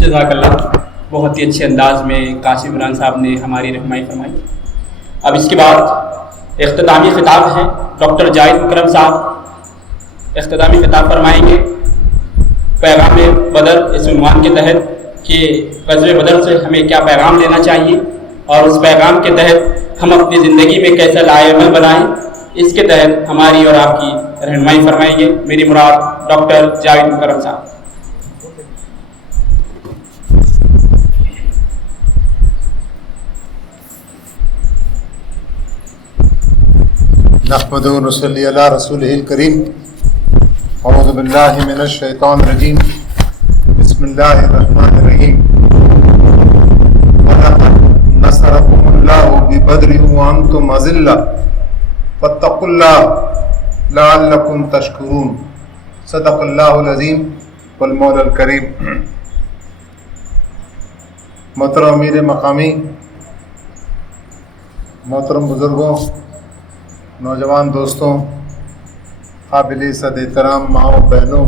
جزاک اللہ، بہت ہی اچھے انداز میں کاشف عمران صاحب نے ہماری رہنمائی فرمائی۔ اب اس کے بعد اختتامی خطاب ہے، ڈاکٹر جاوید مکرم صاحب اختتامی خطاب فرمائیں گے پیغام بدر اس عنوان کے تحت کہ غزوہ بدر سے ہمیں کیا پیغام لینا چاہیے اور اس پیغام کے تحت ہم اپنی زندگی میں کیسا لائق عمل بنائیں، اس کے تحت ہماری اور آپ کی رہنمائی فرمائیں گے میری مراد ڈاکٹر جاوید مکرم صاحب۔ نحمده ونصلي على رسوله الكريم اعوذ بالله من الشيطان الرجيم بسم الله الرحمن الرحيم ولقد نصركم الله ببدر وانتم اذلة فاتقوا الله لعلكم تشكرون صدق الله العظيم والمولى الكريم۔ محترم امیر مقامی، محترم بزرگوں، نوجوان دوستوں، قابل عزت احترام ماؤں بہنوں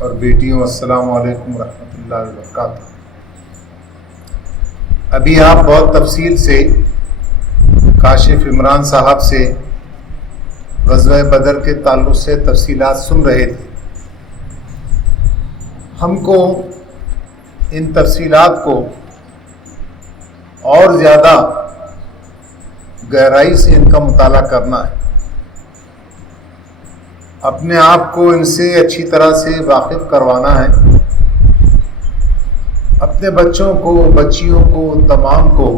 اور بیٹیوں، السلام علیکم ورحمۃ اللہ وبرکاتہ۔ ابھی آپ بہت تفصیل سے کاشف عمران صاحب سے غزوہ بدر کے تعلق سے تفصیلات سن رہے تھے۔ ہم کو ان تفصیلات کو اور زیادہ گہرائی سے ان کا مطالعہ کرنا ہے، اپنے آپ کو ان سے اچھی طرح سے واقف کروانا ہے، اپنے بچوں کو، بچیوں کو، تمام کو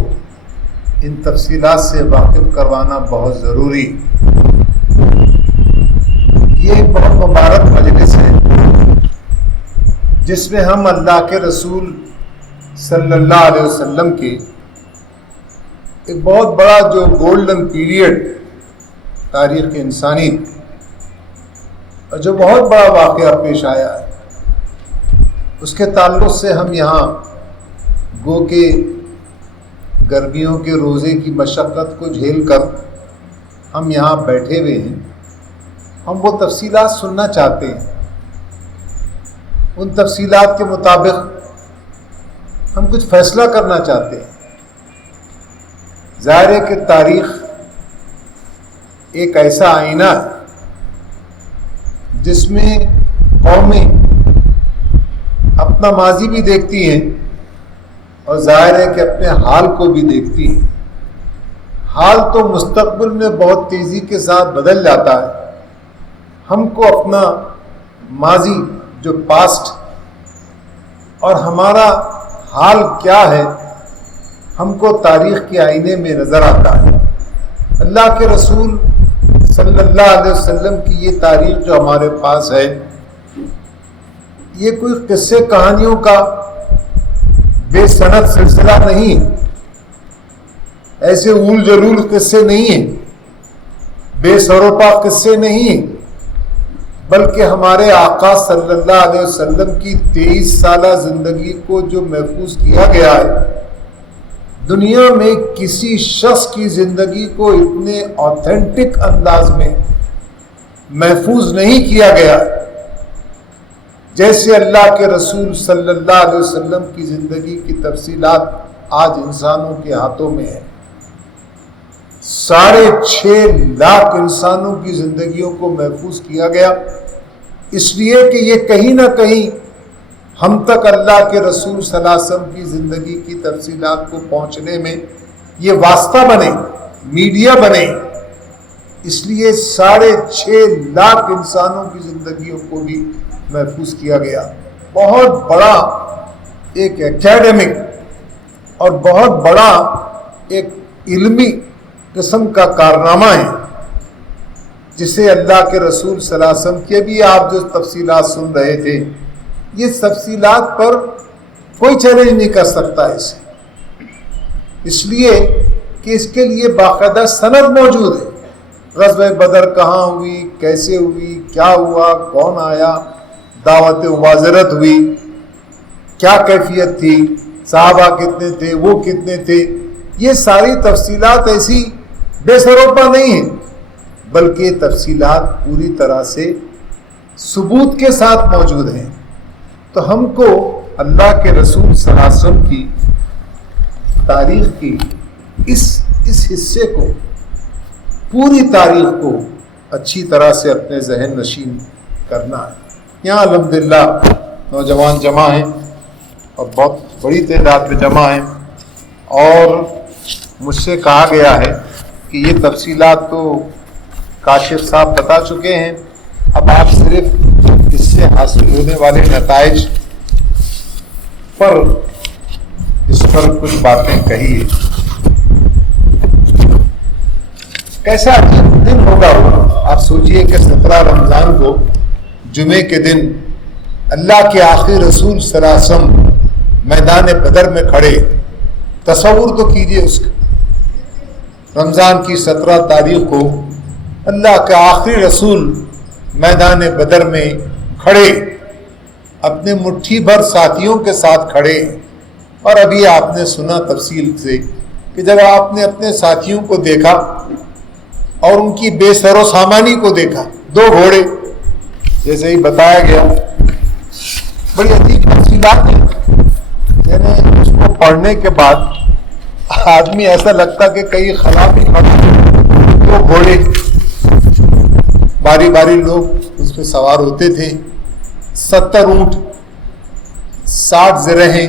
ان تفصیلات سے واقف کروانا بہت ضروری۔ یہ ایک بہت مبارک مجلس ہے جس میں ہم اللہ کے رسول صلی اللہ علیہ وسلم کے ایک بہت بڑا جو گولڈن پیریڈ تاریخ انسانی اور جو بہت بڑا واقعہ پیش آیا ہے، اس کے تعلق سے ہم یہاں گو کہ گرمیوں کے روزے کی مشقت کو جھیل کر ہم یہاں بیٹھے ہوئے ہیں۔ ہم وہ تفصیلات سننا چاہتے ہیں، ان تفصیلات کے مطابق ہم کچھ فیصلہ کرنا چاہتے ہیں۔ ظاہر ہے کہ تاریخ ایک ایسا آئینہ ہے جس میں قومیں اپنا ماضی بھی دیکھتی ہیں اور ظاہر ہے کہ اپنے حال کو بھی دیکھتی ہیں۔ حال تو مستقبل میں بہت تیزی کے ساتھ بدل جاتا ہے، ہم کو اپنا ماضی جو پاسٹ اور ہمارا حال کیا ہے ہم کو تاریخ کے آئینے میں نظر آتا ہے۔ اللہ کے رسول صلی اللہ علیہ وسلم کی یہ تاریخ جو ہمارے پاس ہے، یہ کوئی قصے کہانیوں کا بے سند سلسلہ نہیں، ایسے اول جلول قصے نہیں ہیں، بے سروپا قصے نہیں ہیں، بلکہ ہمارے آقا صلی اللہ علیہ وسلم کی 23 سالہ زندگی کو جو محفوظ کیا گیا ہے، دنیا میں کسی شخص کی زندگی کو اتنے آتھینٹک انداز میں محفوظ نہیں کیا گیا جیسے اللہ کے رسول صلی اللہ علیہ وسلم کی زندگی کی تفصیلات آج انسانوں کے ہاتھوں میں ہے۔ 6.5 لاکھ انسانوں کی زندگیوں کو محفوظ کیا گیا، اس لیے کہ یہ کہیں نہ کہیں ہم تک اللہ کے رسول صلی اللہ علیہ وسلم کی زندگی کی تفصیلات کو پہنچنے میں یہ واسطہ بنے، میڈیا بنے۔ اس لیے 6.5 لاکھ انسانوں کی زندگیوں کو بھی محفوظ کیا گیا۔ بہت بڑا ایک اکیڈمک اور بہت بڑا ایک علمی قسم کا کارنامہ ہے جسے اللہ کے رسول صلی اللہ علیہ وسلم کے بھی آپ جو تفصیلات سن رہے تھے، یہ تفصیلات پر کوئی چیلنج نہیں کر سکتا اسے، اس لیے کہ اس کے لیے باقاعدہ سند موجود ہے۔ غزوہ بدر کہاں ہوئی، کیسے ہوئی، کیا ہوا، کون آیا، دعوت معذرت ہوئی، کیا کیفیت تھی، صحابہ کتنے تھے، وہ کتنے تھے، یہ ساری تفصیلات ایسی بے سروپا نہیں ہیں، بلکہ یہ تفصیلات پوری طرح سے ثبوت کے ساتھ موجود ہیں۔ تو ہم کو اللہ کے رسول صلی اللہ علیہ وسلم کی تاریخ کی اس حصے کو، پوری تاریخ کو اچھی طرح سے اپنے ذہن نشین کرنا ہے۔ یہاں الحمدللہ نوجوان جمع ہیں اور بہت بڑی تعداد میں جمع ہیں، اور مجھ سے کہا گیا ہے کہ یہ تفصیلات تو کاشف صاحب بتا چکے ہیں، اب آپ صرف اس سے حاصل ہونے والے نتائج پر کچھ باتیں کہیے۔ کیسا عجیب دن ہوگا وہ، آپ سوچئے کہ 17 رمضان کو جمعے کے دن اللہ کے آخری رسول صلی اللہ علیہ وسلم میدان بدر میں کھڑے، تصور تو کیجئے اس کا، رمضان کی 17 تاریخ کو اللہ کے آخری رسول میدان بدر میں کھڑے، اپنے مٹھی بھر ساتھیوں کے ساتھ کھڑے، اور ابھی آپ نے سنا تفصیل سے کہ جب آپ نے اپنے ساتھیوں کو دیکھا اور ان کی بے سر و سامانی کو دیکھا، 2 گھوڑے جیسے ہی بتایا گیا، بڑی عجیب تفصیلات ہیں، یعنی اس کو پڑھنے کے بعد آدمی ایسا لگتا کہ کئی خلا بھی کھڑے، 2 گھوڑے، باری باری لوگ اس پہ سوار ہوتے تھے، 70 اونٹ، 60 زرہیں،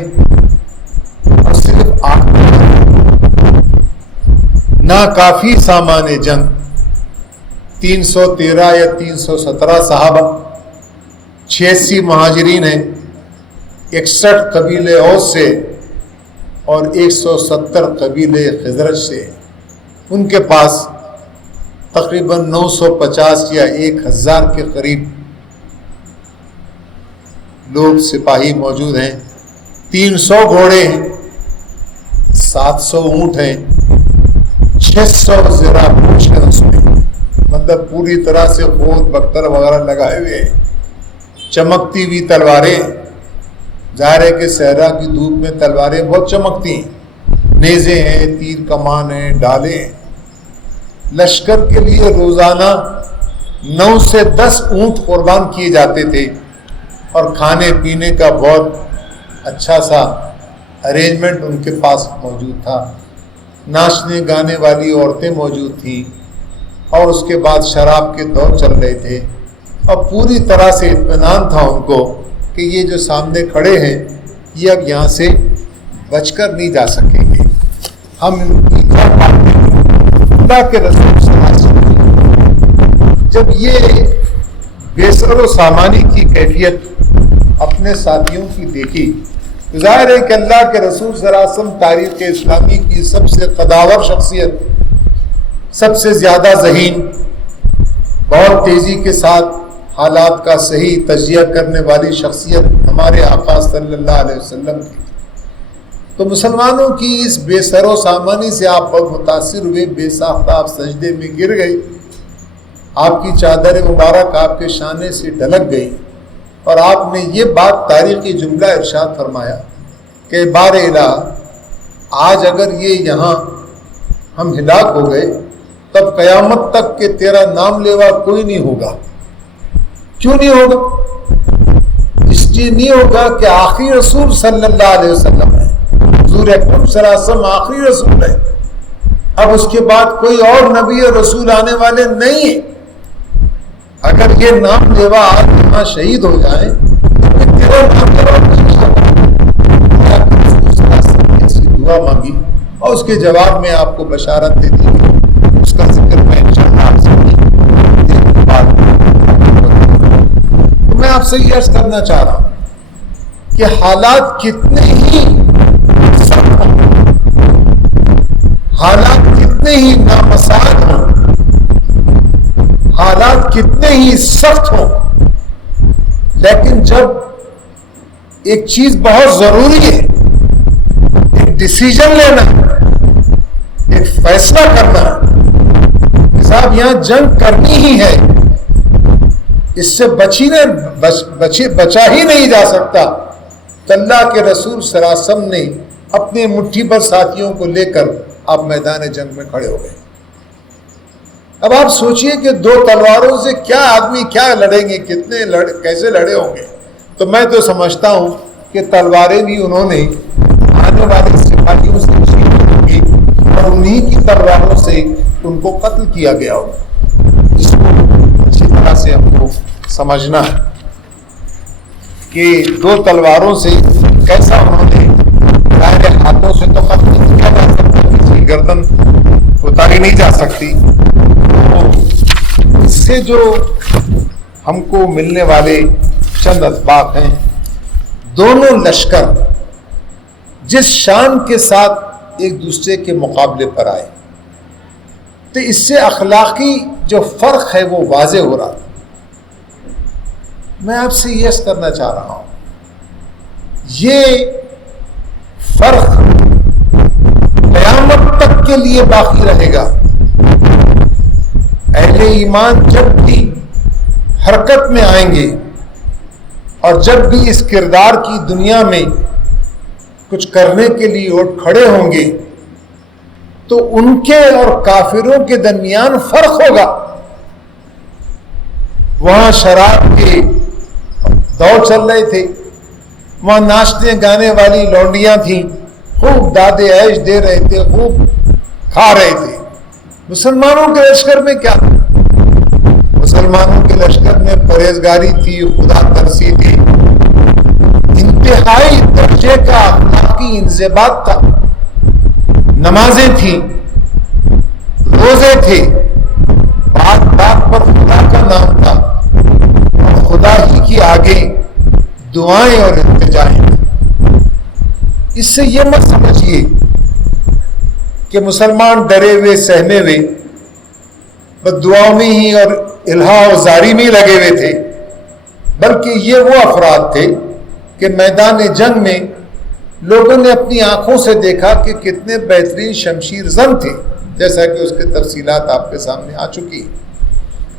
اور صرف 8 ناکافی سامان جنگ، 313 یا 317 صحابہ، 86 مہاجرین ہیں، 61 قبیلے اوس سے اور 170 قبیلے خزرج سے، ان کے پاس تقریباً 950 یا 1000 کے قریب لوگ سپاہی موجود ہیں، 300 گھوڑے ہیں، 700 اونٹ ہیں، 600 ذرا پوچھ ہیں اس میں، مطلب پوری طرح سے خود بختر وغیرہ لگائے ہوئے ہیں، چمکتی ہوئی تلواریں، ظاہر ہے کہ صحرا کی دھوپ میں تلواریں بہت چمکتی ہیں، نیزے ہیں، تیر کمان ہیں، ڈالیں ہیں۔ لشکر کے لیے روزانہ 9 سے 10 اونٹ قربان کیے جاتے تھے، اور کھانے پینے کا بہت اچھا سا ارینجمنٹ ان کے پاس موجود تھا، ناچنے گانے والی عورتیں موجود تھیں، اور اس کے بعد شراب کے دور چل رہے تھے، اور پوری طرح سے اطمینان تھا ان کو کہ یہ جو سامنے کھڑے ہیں یہ اب یہاں سے بچ کر نہیں جا سکیں گے، ہم ان کی جان مانتے ہیں۔ اللہ کے رسول صلی اللہ علیہ وسلم جب یہ بے سر و سامانی کی کیفیت اپنے ساتھیوں کی دیکھی، ظاہر ہے کہ اللہ کے رسول صلی اللہ علیہ وسلم تاریخ اسلامی کی سب سے قداور شخصیت، سب سے زیادہ ذہین، بہت تیزی کے ساتھ حالات کا صحیح تجزیہ کرنے والی شخصیت ہمارے آقا صلی اللہ علیہ وسلم کی، تو مسلمانوں کی اس بے سر و سامانی سے آپ بہت متاثر ہوئے، بے ساختہ آپ سجدے میں گر گئے، آپ کی چادر مبارک آپ کے شانے سے ڈھلک گئی، اور آپ نے یہ بات تاریخی جملہ ارشاد فرمایا کہ بار الہ، آج اگر یہ یہاں ہم ہلاک ہو گئے تب قیامت تک کہ تیرا نام لیوا کوئی نہیں ہوگا۔ کیوں نہیں ہوگا؟ اس لیے نہیں ہوگا کہ آخری رسول صلی اللہ علیہ وسلم ہے، حضور اکرم صلی اللہ علیہ وسلم آخری رسول ہے، اب اس کے بعد کوئی اور نبی اور رسول آنے والے نہیں ہیں۔ اگر یہ نام لیوا آج یہاں شہید ہو جائیں تو تیرا نام لیوا نہیں ہوگا۔ رسول صلی اللہ علیہ وسلم نے ایسی دعا مانگی اور اس کے جواب میں آپ کو بشارت دے دی، اس کا ذکر میں انشاءاللہ آپ سے تو میں آپ سے یہ عرض کرنا چاہ رہا ہوں کہ حالات کتنے ہی سخت ہوں، حالات کتنے ہی نامساعد ہوں، حالات کتنے ہی سخت ہوں، لیکن جب ایک چیز بہت ضروری ہے، ایک ڈیسیجن لینا، ایک فیصلہ کرنا کہ صاحب یہاں جنگ کرنی ہی ہے، اس سے بچا ہی نہیں جا سکتا، تو اللہ کے رسول صلی اللہ علیہ وسلم نے اپنے مٹھی پر ساتھیوں کو لے کر آپ میدان جنگ میں کھڑے ہو گئے۔ اب آپ سوچئے کہ 2 تلواروں سے کیا آدمی کیا لڑیں گے، کیسے لڑے ہوں گے؟ تو میں تو سمجھتا ہوں کہ تلواریں بھی انہوں نے آنے والے سپاہیوں سے چھین لی گی اور انہی کی تلواروں سے ان کو قتل کیا گیا ہوگا، جس کو اچھی طرح سے ہم کو سمجھنا ہے کہ دو تلواروں سے کیسا انہوں نے ظاہر ہاتھوں سے تو قتل نہیں کیا جا سکتا، کسی گردن اتاری نہیں جا سکتی. تو اس سے جو ہم کو ملنے والے چند اسباق ہیں، دونوں لشکر جس شان کے ساتھ ایک دوسرے کے مقابلے پر آئے تو اس سے اخلاقی جو فرق ہے وہ واضح ہو رہا. میں آپ سے یہ عرض کرنا چاہ رہا ہوں، یہ فرق قیامت تک کے لیے باقی رہے گا. اہل ایمان جب بھی حرکت میں آئیں گے اور جب بھی اس کردار کی دنیا میں کچھ کرنے کے لیے اٹھ کھڑے ہوں گے تو ان کے اور کافروں کے درمیان فرق ہوگا. وہاں شراب کے دور چل رہے تھے، وہاں ناچنے گانے والی لونڈیاں تھیں، خوب دادے عیش دے رہے تھے، خوب کھا رہے تھے. مسلمانوں کے لشکر میں کیا تھا؟ مسلمانوں کے لشکر میں پرہیزگاری تھی، خدا ترسی تھی، انتہائی درجے کا اخلاقی انضباط تھا، نمازیں تھیں، روزے تھے، بات بات پر خدا کا نام تھا اور خدا ہی کی آگے دعائیں اور التجائیں. اس سے یہ مت سمجھیے کہ مسلمان ڈرے ہوئے سہمے ہوئے بس دعاؤں میں ہی اور الہا و زاری میں لگے ہوئے تھے، بلکہ یہ وہ افراد تھے کہ میدان جنگ میں لوگوں نے اپنی آنکھوں سے دیکھا کہ کتنے بہترین شمشیر زن تھے، جیسا کہ اس کی تفصیلات آپ کے سامنے آ چکی ہیں.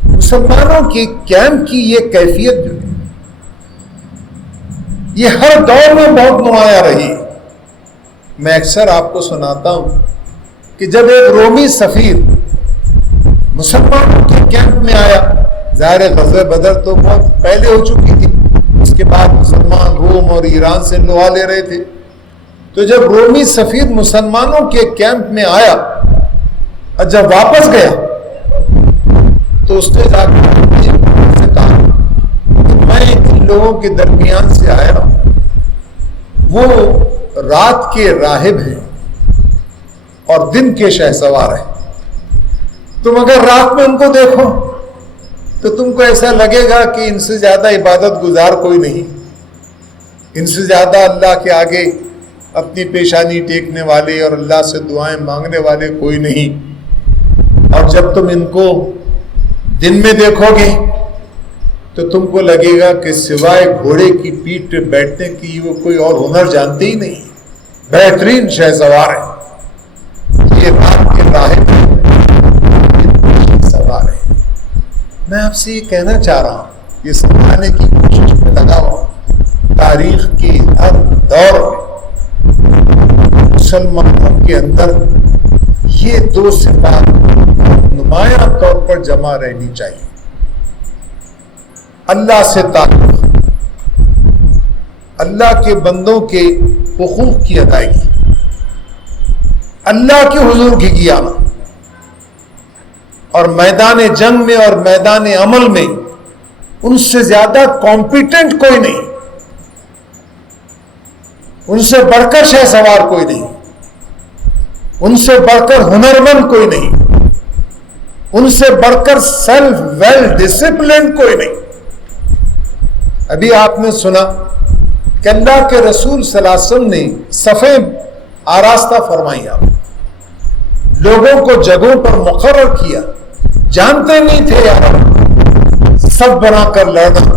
مسلمانوں کے کیمپ کی یہ کیفیت جو ہے یہ ہر دور میں بہت نمایاں رہی ہے. میں اکثر آپ کو سناتا ہوں کہ جب ایک رومی سفیر مسلمانوں کے کیمپ میں آیا، ظاہر غزوہ بدر تو بہت پہلے ہو چکی تھی، اس کے بعد مسلمان روم اور ایران سے لوہا لے رہے تھے. تو جب رومی سفیر مسلمانوں کے کیمپ میں آیا اور جب واپس گیا تو اس نے جا کے کہا کہ میں ان لوگوں کے درمیان سے آیا ہوں، وہ رات کے راہب ہیں اور دن کے شہسوار ہیں. تم اگر رات میں ان کو دیکھو تو تم کو ایسا لگے گا کہ ان سے زیادہ عبادت گزار کوئی نہیں، ان سے زیادہ اللہ کے آگے اپنی پیشانی ٹیکنے والے اور اللہ سے دعائیں مانگنے والے کوئی نہیں. اور جب تم ان کو دن میں دیکھو گے تو تم کو لگے گا کہ سوائے گھوڑے کی پیٹھ پہ بیٹھنے کی وہ کوئی اور ہنر جانتے ہی نہیں. بہترین شہسوار ہے، یہ رات کے راہب سوار ہے. میں آپ سے یہ کہنا چاہ رہا ہوں، یہ سمجھانے کی کوشش میں لگا ہوا، تاریخ کے ہر دور میں مسلمانوں کے اندر یہ دو صفات نمایاں طور پر جمع رہنی چاہیے. اللہ سے تعلق، اللہ کے بندوں کے حقوق کی ادائیگی، اللہ کے حضور کی قیامت، اور میدان جنگ میں اور میدان عمل میں ان سے زیادہ کمپیٹنٹ کوئی نہیں، ان سے بڑھ کر شہسوار کوئی نہیں، ان سے بڑھ کر ہنرمند کوئی نہیں، ان سے بڑھ کر سیلف ویل ڈسپلن کوئی نہیں. ابھی آپ نے سنا کہ اللہ کے رسول صلی اللہ علیہ وسلم نے صفیں آراستہ فرمائی، آپ لوگوں کو جگہوں پر مقرر کیا، جانتے نہیں تھے یار صف بنا کر لڑنا.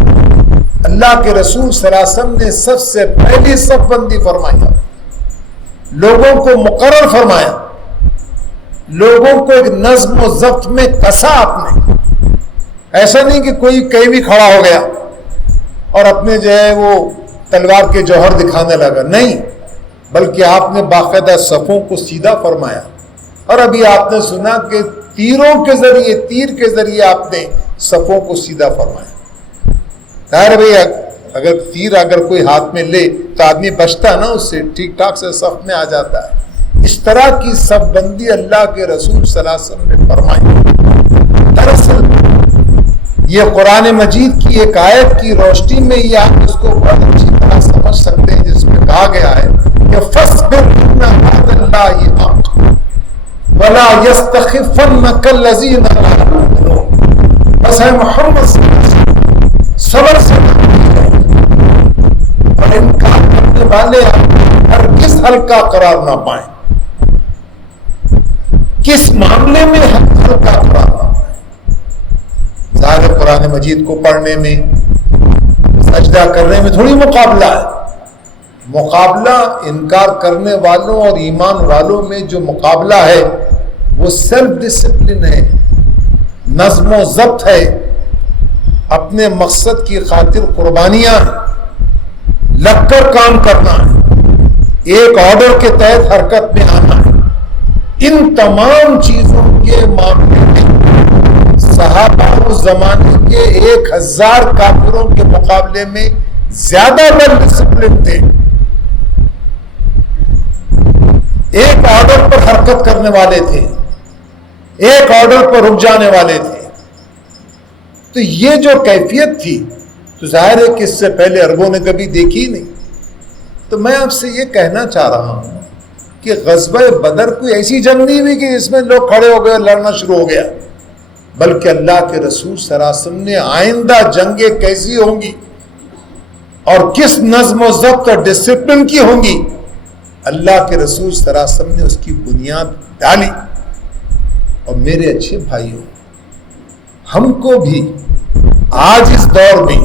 اللہ کے رسول صلی اللہ علیہ وسلم نے سب سے پہلی صف بندی فرمائی، لوگوں کو مقرر فرمایا، لوگوں کو ایک نظم و ضبط میں کسا. آپ نے ایسا نہیں کہ کوئی کہیں بھی کھڑا ہو گیا اور اپنے جو ہے وہ تلوار کے جوہر دکھانے لگا، نہیں، بلکہ آپ نے باقاعدہ صفوں کو سیدھا فرمایا. اور ابھی آپ نے سنا کہ تیروں کے ذریعے، تیر کے ذریعے آپ نے صفوں کو سیدھا فرمایا. ظاہر بھئی اگر تیر اگر کوئی ہاتھ میں لے تو آدمی بچتا ہے نا اس سے، ٹھیک ٹھاک سے صف میں آ جاتا ہے۔ اس طرح کی صف بندی اللہ کے رسول صلی اللہ علیہ وسلم نے فرمائی۔ دراصل یہ قرآن مجید کی ایک آیت کی روشنی میں یہ آپ اس کو بہت اچھی طرح سمجھ سکتے ہیں، جس میں کہا گیا ہے کہ فَاصْبِرْ إِنَّ وَعْدَ اللَّهِ حَقٌّ وَلَا يَسْتَخِفَّنَّكَ الَّذِينَ لَا يُؤْمِنُونَ۔ بس ہے محمد صلی اللہ علیہ وسلم صبر سے اور انکار کرنے والے ہرگز ہلکا قرار نہ پائیں۔ کس معاملے میں ہلکا قرار نہ پائیں؟ ظاہر قرآن مجید کو پڑھنے میں، سجدہ کرنے میں تھوڑی مقابلہ ہے۔ مقابلہ انکار کرنے والوں اور ایمان والوں میں جو مقابلہ ہے وہ سیلف ڈسپلن ہے، نظم و ضبط ہے، اپنے مقصد کی خاطر قربانیاں لگ کر کام کرنا ہے، ایک آرڈر کے تحت حرکت میں آنا ہے۔ ان تمام چیزوں کے معاملے میں صحابہ اس زمانے کے 1000 کافروں کے مقابلے میں زیادہ ویل ڈسپلن تھے، ایک آرڈر پر حرکت کرنے والے تھے، ایک آرڈر پر رک جانے والے تھے۔ تو یہ جو کیفیت تھی تو ظاہر ہے کہ اس سے پہلے عربوں نے کبھی دیکھی نہیں۔ تو میں آپ سے یہ کہنا چاہ رہا ہوں کہ غزوہ بدر کوئی ایسی جنگ نہیں ہوئی کہ اس میں لوگ کھڑے ہو گئے، لڑنا شروع ہو گیا، بلکہ اللہ کے رسول صلی اللہ علیہ وسلم نے آئندہ جنگیں کیسی ہوں گی اور کس نظم و ضبط اور ڈسپلن کی ہوں گی، اللہ کے رسول صلی اللہ علیہ وسلم نے اس کی بنیاد ڈالی۔ اور میرے اچھے بھائیوں، ہم کو بھی آج اس دور میں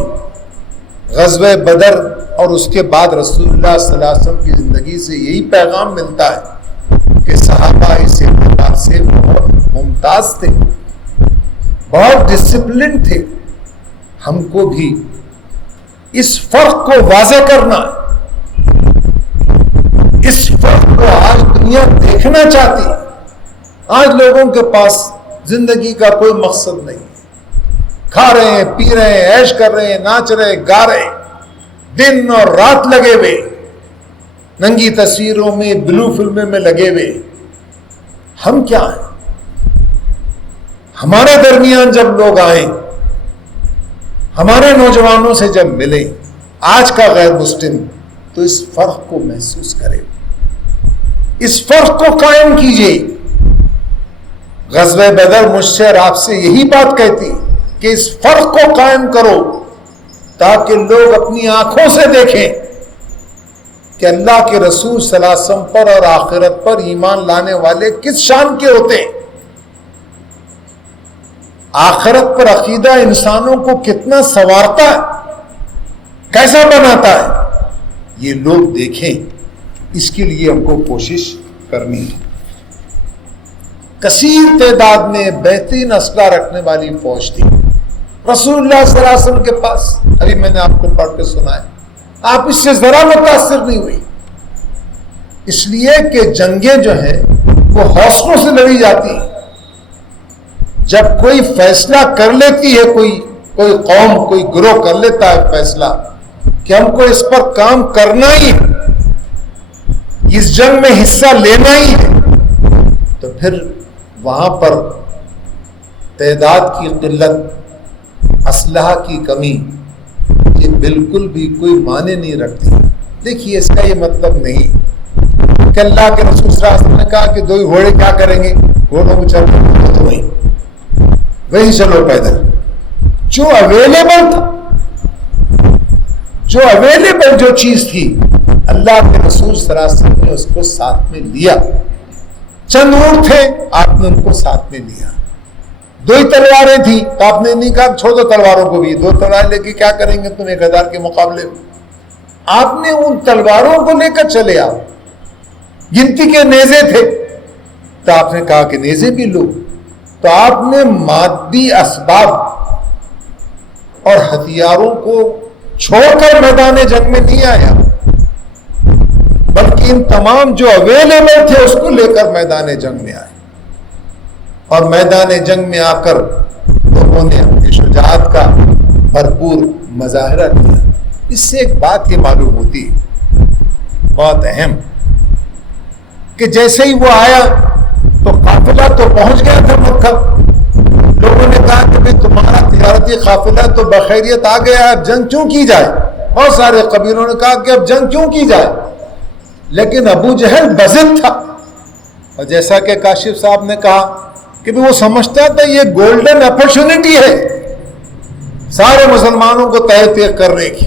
غزوہ بدر اور اس کے بعد رسول اللہ صلی اللہ علیہ وسلم کی زندگی سے یہی پیغام ملتا ہے کہ صحابہ اس اعتبار سے بہت ممتاز تھے، بہت ڈسپلن تھے۔ ہم کو بھی اس فرق کو واضح کرنا ہے، اس فرق کو آج دنیا دیکھنا چاہتی ہے۔ آج لوگوں کے پاس زندگی کا کوئی مقصد نہیں، کھا رہے ہیں، پی رہے ہیں، عیش کر رہے ہیں، ناچ رہے ہیں، گا رہے ہیں، دن اور رات لگے ہوئے، ننگی تصویروں میں، بلو فلمیں میں لگے ہوئے۔ ہم کیا ہیں؟ ہمارے درمیان جب لوگ آئیں، ہمارے نوجوانوں سے جب ملیں آج کا غیر مسلم، تو اس فرق کو محسوس کریں، اس فرق کو قائم کیجئے۔ غزوہ بدر مجھ سے اور آپ سے یہی بات کہتی کہ اس فرق کو قائم کرو تاکہ لوگ اپنی آنکھوں سے دیکھیں کہ اللہ کے رسول صلی اللہ علیہ وسلم پر اور آخرت پر ایمان لانے والے کس شان کے ہوتے ہیں، آخرت پر عقیدہ انسانوں کو کتنا سنوارتا ہے، کیسا بناتا ہے، یہ لوگ دیکھیں۔ اس کے لیے ہم کو کوشش کرنی ہے۔ کثیر تعداد میں بہترین اسلحہ رکھنے والی فوج تھی رسول اللہ صلی اللہ علیہ وسلم کے پاس۔ ابھی میں نے آپ کو پڑھ کے سنایا، آپ اس سے ذرا متاثر نہیں ہوئی، اس لیے کہ جنگیں جو ہیں وہ حوصلوں سے لڑی جاتی ہیں۔ جب کوئی فیصلہ کر لیتی ہے، کوئی قوم، کوئی گروہ کر لیتا ہے فیصلہ کہ ہم کو اس پر کام کرنا ہی ہے، اس جنگ میں حصہ لینا ہی ہے، تو پھر وہاں پر تعداد کی قلت، اسلحہ کی کمی، یہ بالکل بھی کوئی معنی نہیں رکھتی۔ دیکھیے، اس کا یہ مطلب نہیں کہ اللہ کے رسول صلی اللہ علیہ وسلم نے کہا کہ 2 گھوڑے کیا کریں گے، گھوڑوں کو چلو تو وہی چلو پیدل۔ جو اویلیبل تھا، جو چیز تھی، اللہ کے رسول صلی اللہ علیہ وسلم نے اس کو ساتھ میں لیا۔ چند اونٹ تھے، آپ نے ان کو ساتھ میں لیا۔ 2 ہی تلواریں تھیں، تو آپ نے نہیں کہا چھوڑ دو تلواروں کو بھی، 2 تلوار لے کے کیا کریں گے تم 1000 کے مقابلے میں۔ آپ نے ان تلواروں کو لے کر چلے آؤ۔ گنتی کے نیزے تھے، تو آپ نے کہا کہ نیزے بھی لو۔ تو آپ نے مادی اسباب اور ہتھیاروں کو چھوڑ کر میدان جنگ میں نہیں آیا، بلکہ ان تمام جو اویلیبل تھے اس کو لے کر میدان جنگ میں آئے، اور میدان جنگ میں آ کر لوگوں نے اپنی شجاعت کا بھرپور مظاہرہ کیا۔ اس سے ایک بات یہ معلوم ہوتی ہے بہت اہم کہ جیسے ہی وہ آیا تو قافلہ تو پہنچ گیا تھا مکہ. لوگوں نے کہا کہ بھئی تمہارا تجارتی قافلہ تو بخیریت آ گیا, اب جنگ کیوں کی جائے. بہت سارے قبیلوں نے کہا کہ اب جنگ کیوں کی جائے, لیکن ابو جہل بضد تھا. اور جیسا کہ کاشف صاحب نے کہا کہ وہ سمجھتا تھا یہ گولڈن اپرچونٹی ہے سارے مسلمانوں کو تہہ تیغ کرنے کی,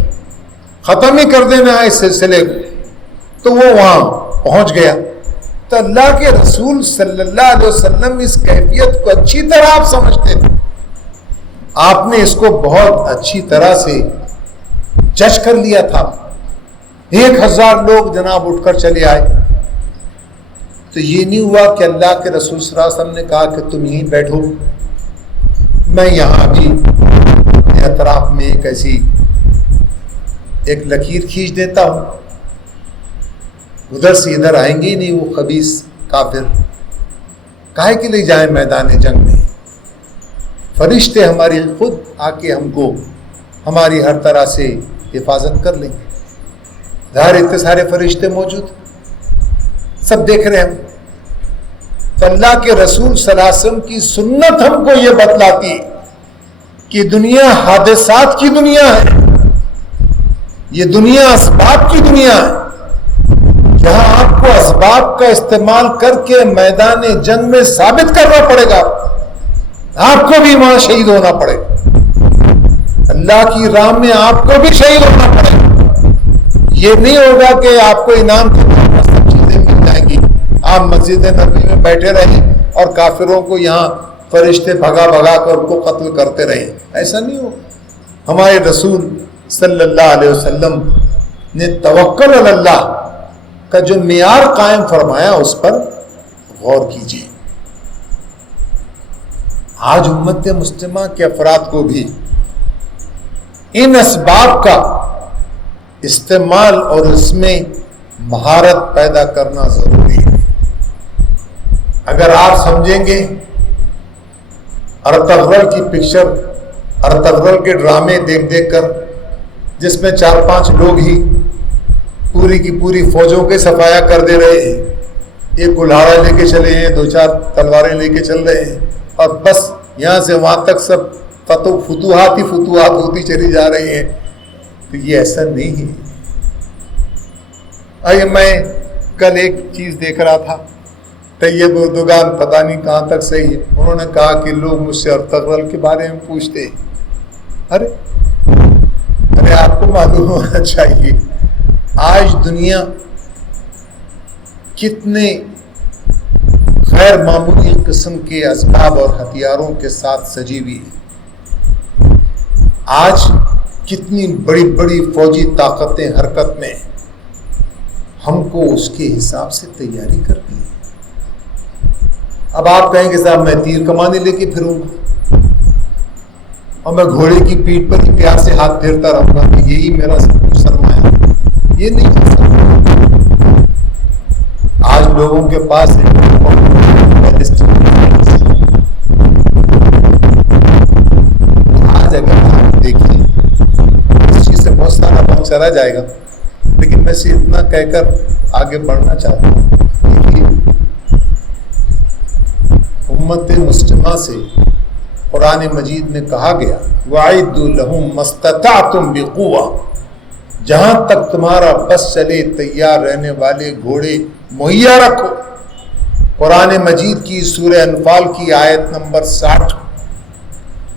ختم ہی کر دینا ہے اس سلسلے کو. تو وہ وہاں پہنچ گیا. تو اللہ کے رسول صلی اللہ علیہ وسلم اس کیفیت کو اچھی طرح آپ سمجھتے تھے. آپ نے اس کو بہت اچھی طرح سے جج کر لیا تھا. 1000 لوگ جناب اٹھ کر چلے آئے. تو یہ نہیں ہوا کہ اللہ کے رسول صلی اللہ علیہ وسلم نے کہا کہ تم یہیں بیٹھو, میں یہاں بھی اطراف میں ایک لکیر کھینچ دیتا ہوں, ادھر سے ادھر آئیں گے ہی نہیں وہ خبیث کافر. کاہے کے لیے جائیں میدان جنگ میں, فرشتے ہماری خود آ کے ہم کو ہماری ہر طرح سے حفاظت کر لیں گے. ظاہر اتنے سارے فرشتے موجود, سب دیکھ رہے ہیں. تو اللہ کے رسول صلی اللہ علیہ وسلم کی سنت ہم کو یہ بتلاتی ہے کہ دنیا حادثات کی دنیا ہے, یہ دنیا اسباب کی دنیا ہے. یہاں آپ کو اسباب کا استعمال کر کے میدان جنگ میں ثابت کرنا پڑے گا, آپ کو بھی وہاں شہید ہونا پڑے گا, اللہ کی راہ میں آپ کو بھی شہید ہونا پڑے گا. یہ نہیں ہوگا کہ آپ کو انعام کے طور پر سب چیزیں مل جائیں گی, آپ مسجد نبوی میں بیٹھے رہیں اور کافروں کو یہاں فرشتے بھگا بھگا کر ان کو قتل کرتے رہیں. ایسا نہیں ہو. ہمارے رسول صلی اللہ علیہ وسلم نے توکل علی اللہ کا جو معیار قائم فرمایا اس پر غور کیجیے. آج امت مسلمہ کے افراد کو بھی ان اسباب کا استعمال اور اس میں مہارت پیدا کرنا ضروری ہے. اگر آپ سمجھیں گے ارطغرل کی پکچر, ارطغرل کے ڈرامے دیکھ دیکھ کر, جس میں 4-5 لوگ ہی پوری کی پوری فوجوں کے صفایا کر دے رہے ہیں, ایک کلہاڑا لے کے چلے ہیں, 2-4 تلواریں لے کے چل رہے ہیں, اور بس یہاں سے وہاں تک سب فتوحات ہی فتوحات ہوتی چلی جا رہی ہیں. تو یہ ایسا نہیں ہے. آئیے, میں کل ایک چیز دیکھ رہا تھا, طیب اردگان پتہ نہیں کہاں تک صحیح ہے, انہوں نے کہا کہ لوگ مجھ سے ارطغرل کے بارے میں پوچھتے ہیں. ارے آپ کو معلوم ہونا چاہیے آج دنیا کتنے غیر معمولی قسم کے اسباب اور ہتھیاروں کے ساتھ سجی ہوئی ہے. آج کتنی بڑی بڑی فوجی طاقتیں حرکت میں, ہم کو اس کے حساب سے تیاری کرنی ہے. اب آپ کہیں کہ صاحب میں تیر کمانے لے کے پھروں گا اور میں گھوڑے کی پیٹھ پر ہی پیار سے ہاتھ پھیرتا رہوں گا کہ یہی میرا سب کچھ سرمایہ ہے. یہ نہیں چل سکتا. آج لوگوں کے پاس آج اگر آپ دیکھیں اس چیز سے بہت سارا وقت چلا جائے گا, لیکن میں سے اتنا کہہ کر آگے بڑھنا چاہتا ہوں. امت مسلمہ سے قرآن مجید میں کہا گیا وَأَعِدُّوا لَهُم مَّا اسْتَطَعْتُم بِقُوَّةٍ, جہاں تک تمہارا بس چلے تیار رہنے والے گھوڑے مہیا رکھو. قرآن مجید کی سورہ انفال کی آیت نمبر 60,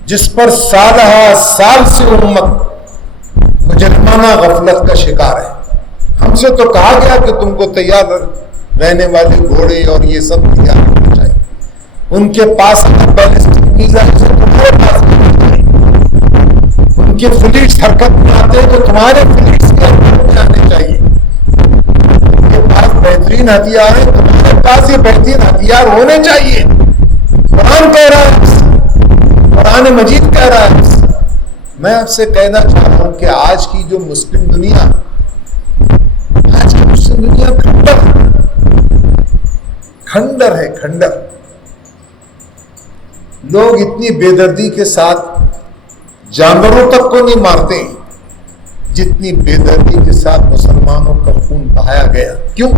جس پر سالہ سال سے امت مجرمانہ غفلت کا شکار ہے. ہم سے تو کہا گیا کہ تم کو تیار رہنے والے گھوڑے اور یہ سب تیار رکھنا چاہیے. ان کے پاس بیلسٹک میزائل سے تمہارے پاس ان کے فلیٹس حرکت میں آتے ہیں تو تمہارے فلیٹس کے حرکت میں آنے چاہیے. ان کے پاس بہترین ہتھیار ہیں, تمہارے پاس یہ بہترین ہتھیار ہونے چاہیے. قرآن کہہ رہا ہے, قرآن مجید کہہ رہا ہے. میں آپ سے کہنا چاہتا ہوں کہ آج کی جو مسلم دنیا, آج کی مسلم دنیا کھنڈر ہے, کھنڈر. لوگ اتنی بے دردی کے ساتھ جانوروں تک کو نہیں مارتے, جتنی بے دردی کے ساتھ مسلمانوں کا خون بہایا گیا. کیوں؟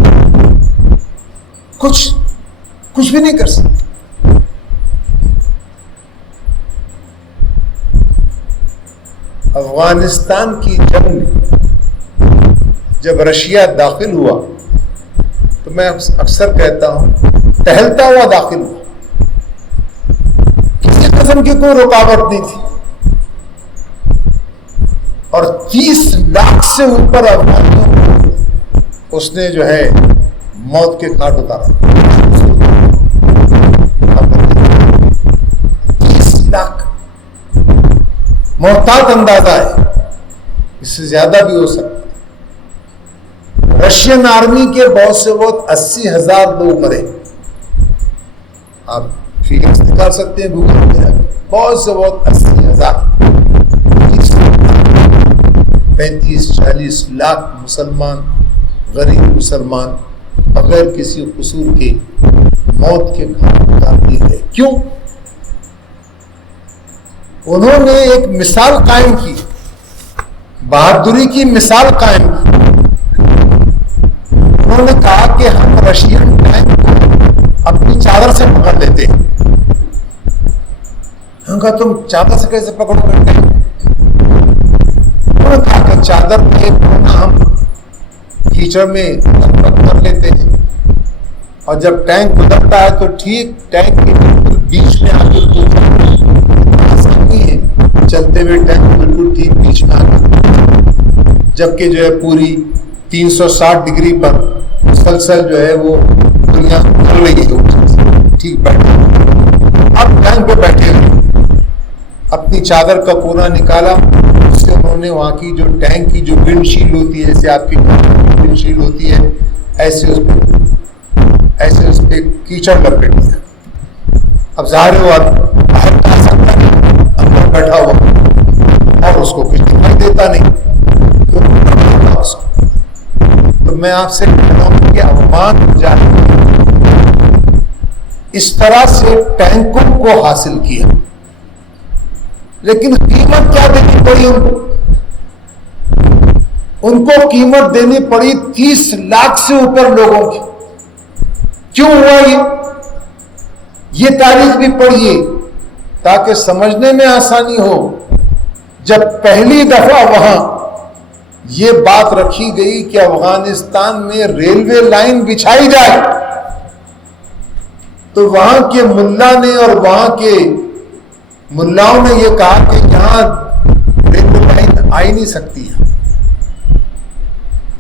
کچھ بھی نہیں کر سکتے. افغانستان کی جنگ میں جب رشیا داخل ہوا تو میں اکثر کہتا ہوں ٹہلتا ہوا داخل ہوا, کسی قسم کی کوئی رکاوٹ نہیں تھی, اور 30 لاکھ سے اوپر افغانیوں کو اس نے جو ہے موت کے گھاٹ اتارا. 30 لاکھ محتاط اندازہ ہے, اس سے زیادہ بھی ہو سکتا ہے. رشین آرمی کے بہت سے بہت 80,000 لوگ مرے. آپ فیگرز نکال سکتے ہیں گوگل میں, بہت سے بہت 80,000, 35-40 لاکھ مسلمان, غریب مسلمان بغیر کسی قصور کے موت کے گھاٹ اتار دیے گئے. کیوں؟ انہوں نے ایک مثال قائم کی, بہادری کی مثال قائم کی. انہوں نے کہا کہ ہم رشین ٹینک کو اپنی چادر سے پکڑ لیتے ہیں. ہم کہا تم چادر سے کیسے پکڑو گے ٹینک؟ انہوں نے کہا کہ چادر میں ایک کونا ہم کیچڑ میں کر لیتے ہیں, اور جب ٹینک گزرتا ہے تو ٹھیک ٹینک کے بالکل بیچ میں آ کے چلتے ہوئے ٹینک بالکل ٹھیک بیچ میں آ کے, جبکہ جو ہے پوری 360 ڈگری پر مسلسل جو ہے وہ دنیا چل رہی ہے ٹھیک بیٹھے. اب ٹینک پہ بیٹھے ہوئے اپنی چادر کا کونا نکالا, اس سے انہوں نے وہاں کی جو ٹینک کی جو ونڈ شیلڈ ہوتی ہے, جیسے آپ کی ونڈ شیلڈ ہوتی ہے, ایسے اس پہ کیچڑ لپیٹ دیا. اب ظاہر ہوا باہر آ سکتا ہے, اندر بیٹھا ہوا اور اس کو کچھ دکھائی دیتا نہیں, تو میں آپ سے کہتا ہوں کہ افغان مجاہدین اس طرح سے ٹینکوں کو حاصل کیا, لیکن قیمت کیا دینی پڑی ان کو قیمت دینی پڑی 30 لاکھ سے اوپر لوگوں کی. کیوں ہوا یہ تاریخ بھی پڑھیے تاکہ سمجھنے میں آسانی ہو. جب پہلی دفعہ وہاں یہ بات رکھی گئی کہ افغانستان میں ریلوے لائن بچھائی جائے, تو وہاں کے ملا نے اور وہاں کے ملاؤں نے یہ کہا کہ یہاں ریلوے لائن آ ہی نہیں سکتی ہے,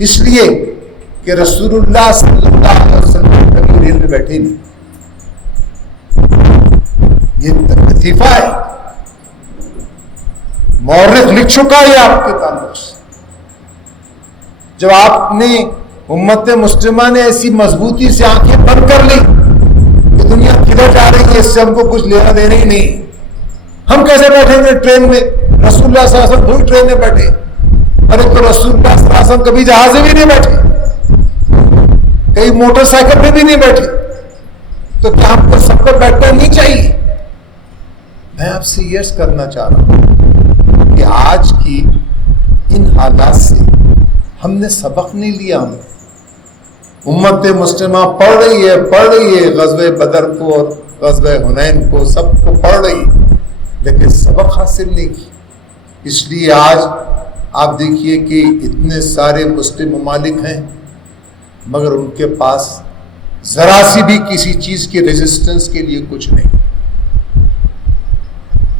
اس لیے کہ رسول اللہ صلی اللہ علیہ وسلم کبھی ریل میں بیٹھے نہیں. یہ لطیفہ ہے, مورخ لکھ چکا ہے آپ کے تعلق سے. جب آپ نے امت مسلمہ نے ایسی مضبوطی سے آنکھیں بند کر لی کہ دنیا کدھر جا رہی ہے, اس سے ہم کو کچھ لینا دینا ہی نہیں, ہم کیسے بیٹھیں گے ٹرین میں؟ رسول اللہ صلی اللہ علیہ وسلم ٹرین میں بیٹھے, ارے تو رسول اللہ صلی اللہ علیہ وسلم کبھی جہاز میں بھی نہیں بیٹھے, کئی موٹر سائیکل پہ بھی نہیں بیٹھے, تو کیا ہم کو سب کو بیٹھنا نہیں چاہیے؟ میں آپ سے یہ کرنا چاہ رہا ہوں کہ آج کی ان حالات سے ہم نے سبق نہیں لیا. ہم امت مسلمہ پڑھ رہی ہے غزوہ بدر کو اور غزوہ حنین کو, سب کو پڑھ رہی ہے, لیکن سبق حاصل نہیں کی. اس لیے آج آپ دیکھیے کہ اتنے سارے مسلم ممالک ہیں مگر ان کے پاس ذرا سی بھی کسی چیز کی ریزسٹنس کے لیے کچھ نہیں.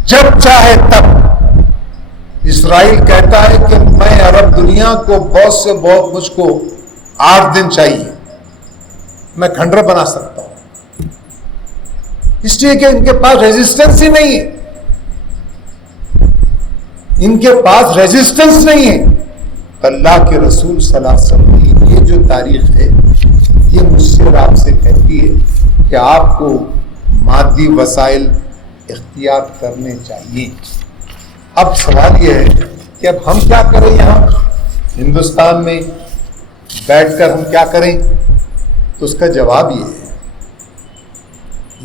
جب چاہے تب اسرائیل کہتا ہے کہ میں عرب دنیا کو بہت سے بہت مجھ کو 8 دن چاہیے, میں کھنڈر بنا سکتا ہوں, اس لیے کہ ان کے پاس ریزسٹنس ہی نہیں ہے, ان کے پاس ریزسٹنس نہیں ہے. اللہ کے رسول صلی اللہ علیہ وسلم کی یہ جو تاریخ ہے یہ مجھ سے اور آپ سے کہتی ہے کہ آپ کو مادی وسائل اختیار کرنے چاہیے. اب سوال یہ ہے کہ اب ہم کیا کریں, یہاں ہندوستان میں بیٹھ کر ہم کیا کریں؟ تو اس کا جواب یہ ہے,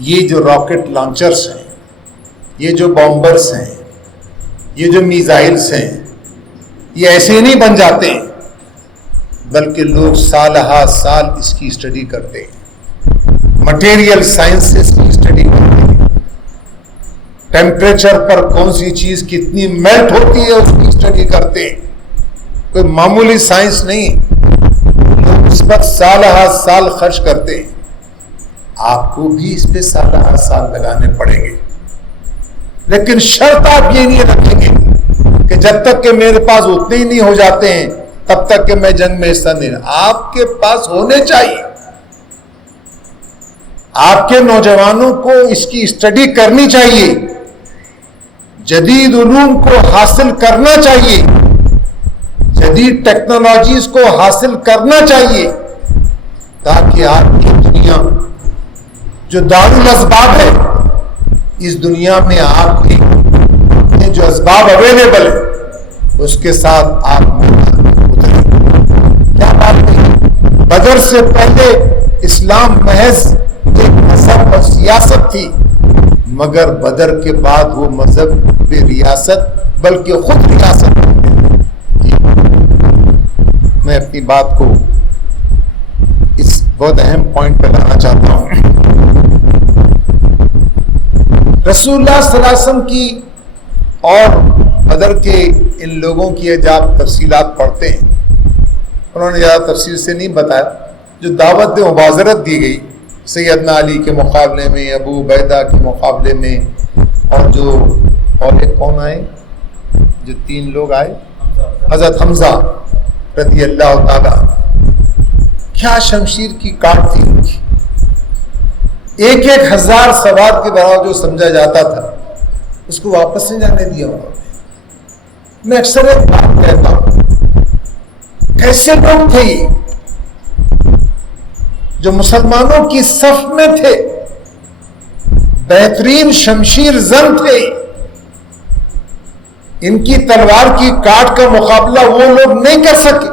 یہ جو راکٹ لانچرز ہیں, یہ جو بامبرز ہیں, یہ جو میزائلز ہیں, یہ ایسے نہیں بن جاتے ہیں، بلکہ لوگ سال ہا سال اس کی اسٹڈی کرتے ہیں، مٹیریل سائنسز کی اسٹڈی کرتے ہیں، ٹیمپریچر پر کون سی چیز کتنی میلٹ ہوتی ہے اس کی اسٹڈی کرتے ہیں، کوئی معمولی سائنس نہیں، لوگ اس پر سال ہا سال خرچ کرتے ہیں۔ آپ کو بھی اس پہ سال ہا سال لگانے پڑیں گے، لیکن شرط آپ یہ نہیں رکھیں گے کہ جب تک کہ میرے پاس اتنے ہی نہیں ہو جاتے ہیں تب تک کہ میں جنگ میں حصہ نہیں، آپ کے پاس ہونے چاہیے۔ آپ کے نوجوانوں کو اس کی اسٹڈی کرنی چاہیے، جدید علوم کو حاصل کرنا چاہیے، جدید ٹیکنالوجیز کو حاصل کرنا چاہیے، تاکہ آپ کی دنیا جو دارالاسباب ہے، اس دنیا میں آپ کے جو اسباب اویلیبل ہے اس کے ساتھ آپ اتریں۔ کیا بات ہے، بدر سے پہلے اسلام محض ایک مذہب اور سیاست تھی، مگر بدر کے بعد وہ مذہب بے ریاست بلکہ خود ریاست بن گئی۔ میں اپنی بات کو اس بہت اہم پوائنٹ پہ لانا چاہتا ہوں۔ رسول اللہ صلی اللہ علیہ وسلم کی اور بدر کے ان لوگوں کی جب آپ تفصیلات پڑھتے ہیں، انہوں نے زیادہ تفصیل سے نہیں بتایا، جو دعوت مبازرت دی گئی سیدنا علی کے مقابلے میں، ابو عبیدہ کے مقابلے میں، اور جو اور ایک کون آئے، جو 3 لوگ آئے، حضرت حمزہ رضی اللہ تعالیٰ، کیا شمشیر کی کاٹ تھی ان کی، 1,000 سوار کے برابر جو سمجھا جاتا تھا اس کو واپس نہیں جانے دیا انہوں نے۔ میں اکثر ایک بات کہتا ہوں، کیسے لوگ تھے یہ جو مسلمانوں کی صف میں تھے، بہترین شمشیر زن تھے، ان کی تلوار کی کاٹ کا مقابلہ وہ لوگ نہیں کر سکے۔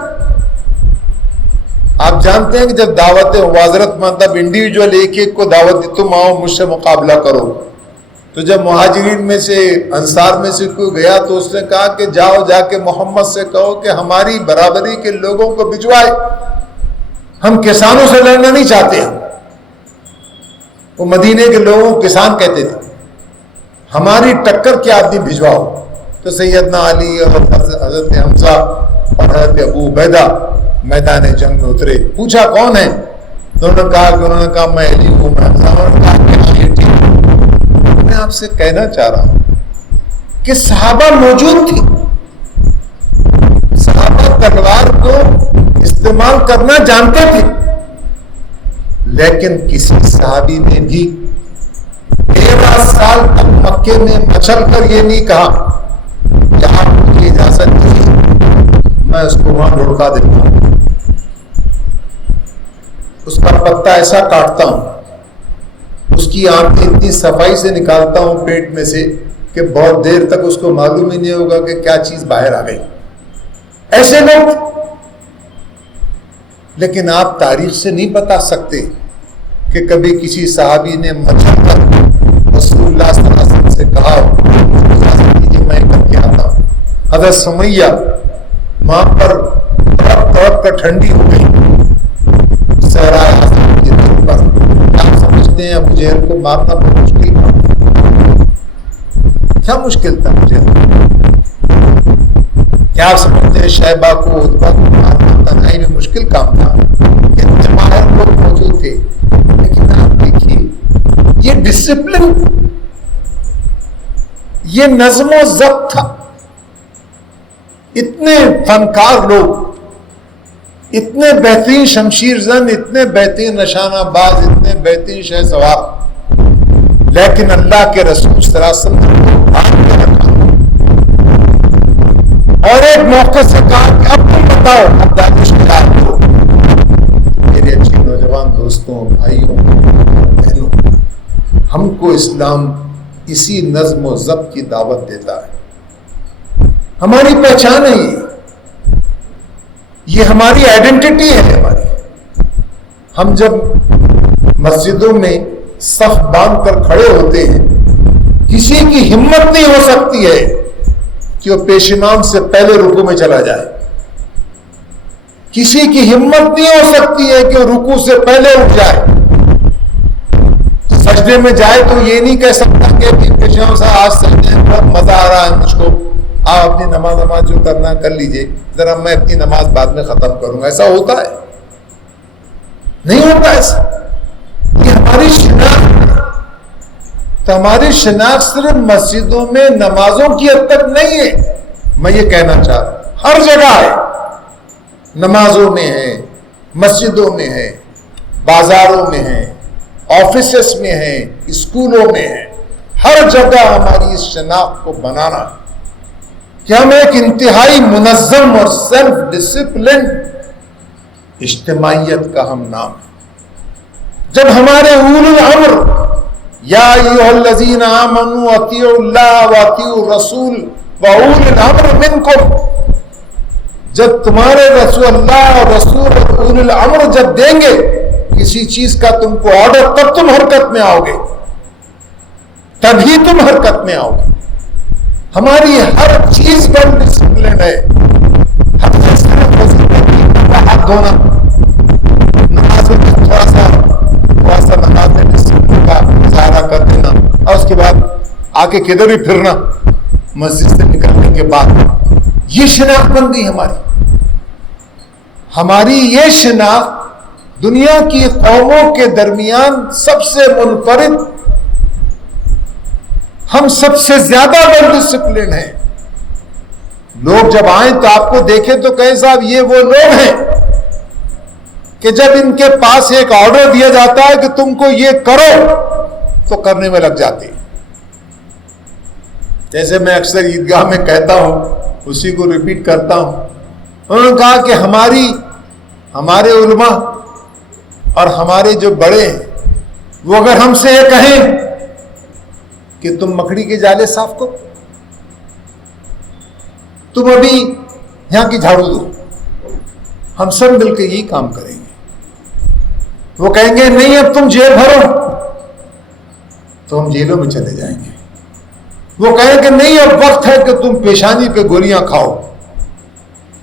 آپ جانتے ہیں کہ جب دعوت مبازرت مطلب انڈیویجول ایک کو دعوت دی، تم آؤ مجھ سے مقابلہ کرو، تو جب مہاجرین میں سے انصار میں سے کوئی گیا تو اس نے کہا کہ جاؤ جا کے محمد سے کہو کہ ہماری برابری کے لوگوں کو بھجوائے، ہم کسانوں سے لڑنا نہیں چاہتے ہیں۔ وہ مدینے کے لوگوں کو کسان کہتے تھے، ہماری ٹکر کے آدمی بھجواؤ۔ تو سیدنا علی اور حضرت حمزہ اور حضرت ابو عبیدہ میدان جنگ میں اترے، پوچھا کون ہے، تو انہوں نے کہا میں علی ہوں، میں حمزہ ہوں۔ انہوں نے کہا کہ یہ ٹھیک، میں آپ سے کہنا چاہ رہا ہوں کہ صحابہ موجود تھی، صحابہ تلوار کو استعمال کرنا جانتے تھے، لیکن کسی صحابی نے بھی 13 سال تک مکے میں مچل کر یہ نہیں کہا کہ آپ مجھے اجازت دیجیے میں اس کو وہاں لڑکا دیتا ہوں، اس کا پتا ایسا کاٹتا ہوں، اس کی آنکھیں اتنی صفائی سے نکالتا ہوں پیٹ میں سے کہ بہت دیر تک اس کو معلوم ہی نہیں ہوگا کہ کیا چیز باہر آ گئی۔ ایسے لوگ، لیکن آپ تاریخ سے نہیں بتا سکتے کہ کبھی کسی صحابی نے مچل کر رسول اللہ صلی اللہ علیہ وسلم سے کہا میں کر کے آتا ہوں۔ حضرت سمیہ وہاں پر تڑپ کر ٹھنڈی ہو گئی صحرائے حضرت کے دل پر۔ کیا سمجھتے ہیں ابو جہل کو مارنا بہت مشکل تھا؟ کیا مشکل تھا ابو جہل؟ کیا آپ سمجھتے ہیں شیبہ کو عتبہ کو مارنا تنہائی میں مشکل کام تھا؟ کہ جماہر لوگ موجود تھے، لیکن آپ دیکھیے یہ ڈسپلن، یہ نظم و ضبط تھا۔ اتنے فنکار لوگ، اتنے بہترین شمشیر زن، اتنے بہترین نشانہ باز، اتنے بہترین شہ سوار، لیکن اللہ کے رسول صلی اللہ علیہ وسلم نے باندھ کے رکھا اور ایک موقع سے کہا کہ اب تم بتاؤ اب دانش کیا ہو۔ میرے اچھے نوجوان دوستوں، بھائیوں، بہنوں، ہم کو اسلام اسی نظم و ضبط کی دعوت دیتا ہے۔ ہماری پہچان ہے یہ ہماری آئیڈینٹی ہے ہماری۔ ہم جب مسجدوں میں صف باندھ کر کھڑے ہوتے ہیں، کسی کی ہمت نہیں ہو سکتی ہے کہ وہ پیش امام سے پہلے رکوع میں چلا جائے. کسی کی ہمت نہیں ہو سکتی ہے کہ وہ رکوع سے پہلے اٹھ جائے. سجدے میں جائے تو یہ نہیں کہہ سکتا کہ پیش امام صاحب آج سجدے میں بہت مزہ آ رہا ہے مجھ کو, آپ اپنی نماز جو کرنا کر لیجئے, ذرا میں اپنی نماز بعد میں ختم کروں گا. ایسا ہوتا ہے؟ نہیں ہوتا ایسا. یہ ہماری شناخت ہے. تو ہماری شناخت صرف مسجدوں میں نمازوں کی حد تک نہیں ہے. میں یہ کہنا چاہ رہا ہوں ہر جگہ ہے, نمازوں میں ہے, مسجدوں میں ہے, بازاروں میں ہے, آفیسز میں ہے, اسکولوں میں ہے. ہر جگہ ہماری اس شناخت کو بنانا کہ ہم ایک انتہائی منظم اور سیلف ڈسپلن اجتماعیت کا ہم نام ہے. جب ہمارے اولو الامر یا ایھا الذین آمنوا اطیعوا اللہ واطیعوا الرسول واولی الامر منکم, جب تمہارے رسول اللہ اور رسول اور اولو الامر جب دیں گے کسی چیز کا تم کو آرڈر, تب تم حرکت میں آؤ گے, تبھی تم حرکت میں آؤ گے. ہماری ہر چیز پر ڈسپلن ہے. ہر ہاتھ دھونا, نماز میں تھوڑا سا نماز میں ڈسپلن کا مظاہرہ کر دینا, اور اس کے بعد آ کے کدھر بھی پھرنا مسجد سے نکلنے کے بعد. یہ شناخت بن گئی ہماری. ہماری یہ شناخت دنیا کی قوموں کے درمیان سب سے منفرد, ہم سب سے زیادہ ویل ڈسپلن ہیں. لوگ جب آئیں تو آپ کو دیکھیں تو کہیں صاحب یہ وہ لوگ ہیں کہ جب ان کے پاس ایک آرڈر دیا جاتا ہے کہ تم کو یہ کرو تو کرنے میں لگ جاتے ہیں. جیسے میں اکثر عیدگاہ میں کہتا ہوں, اسی کو ریپیٹ کرتا ہوں. انہوں نے کہا کہ ہمارے علماء اور ہمارے جو بڑے ہیں وہ اگر ہم سے یہ کہیں کہ تم مکڑی کے جالے صاف کرو, تم ابھی یہاں کی جھاڑو دو, ہم سب مل کے یہی کام کریں گے. وہ کہیں گے نہیں اب تم جیل بھرو, تو ہم جیلوں میں چلے جائیں گے. وہ کہیں کہ نہیں اب وقت ہے کہ تم پیشانی پہ گولیاں کھاؤ,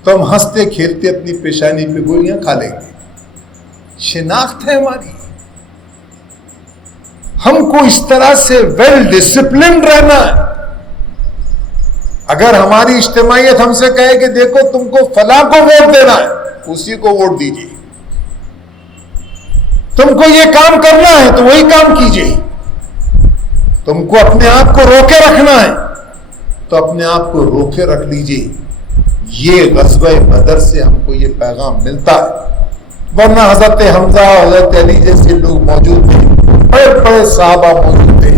تو ہم ہنستے کھیلتے اپنی پیشانی پہ گولیاں کھا لیں گے. شناخت ہے ہماری. ہم کو اس طرح سے ویل ڈسپلنڈ رہنا ہے. اگر ہماری اجتماعیت ہم سے کہے کہ دیکھو تم کو فلاں کو ووٹ دینا ہے, اسی کو ووٹ دیجیے. تم کو یہ کام کرنا ہے تو وہی کام کیجیے. تم کو اپنے آپ کو روکے رکھنا ہے تو اپنے آپ کو روکے رکھ لیجیے. یہ غزوہ بدر سے ہم کو یہ پیغام ملتا ہے. ورنہ حضرت حمزہ اور حضرت علی جیسے لوگ موجود تھے, بڑے بڑے صحابہ موجود تھے,